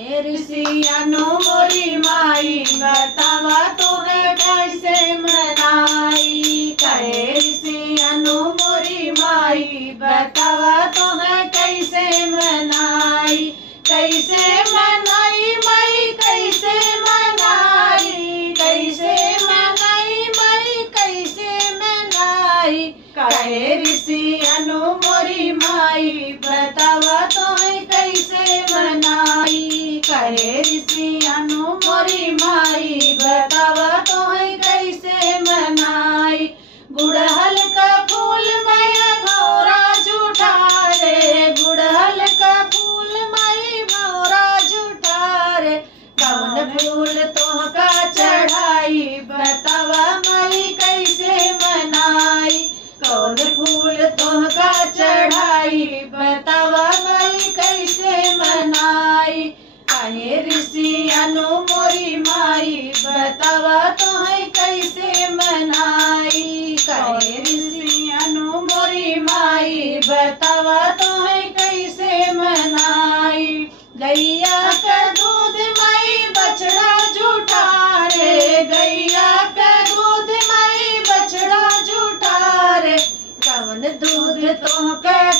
ऋषियनु मोरी माई बतावा तुम्हें कैसे मनाई। कहे ऋषियनु मोरी माई बतावा तुम्हें कैसे मनाई। कैसे मनाई माई कैसे मनाई। कैसे मनाई माई कैसे मनाई। कहे ऋषियनु मोरी माई बतावा तुम्हें कैसे मनाई। कहे ऋषियनु मोरी माई बतावा तुम्हें कैसे मनाई। गुड़हल का फूल मैया भौरा जुठा रे। गुड़हल का फूल माई भौरा जुठा रे। कौन फूल तोहका चढ़ाई बतावा माई कैसे मनाई। कौन फूल तोहका चढ़ाई बतावा माई कैसे मनाई। कहे ऋषियनु मोरी माई बतावा तुम्हें कैसे मनाई। कहे ऋषियनु मोरी माई बतावा तुम्हें कैसे मनाई। गैया का दूध माई बछड़ा जुठा रे। गैया का दूध माई बछड़ा जुठा रे। कौन दूध तोहका